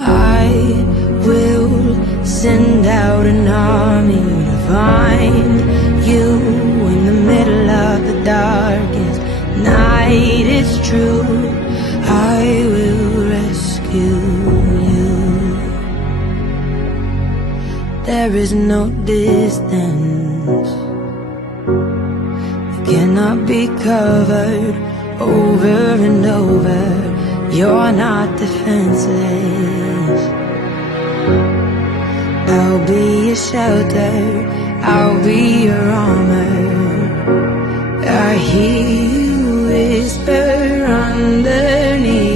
I will send out an army to find you in the middle of the darkest night. It's true, I will rescue you. There is no distance that cannot be covered over and over. You're not defenseless. I'll be your shelter, I'll be your armor. I hear you whisper underneath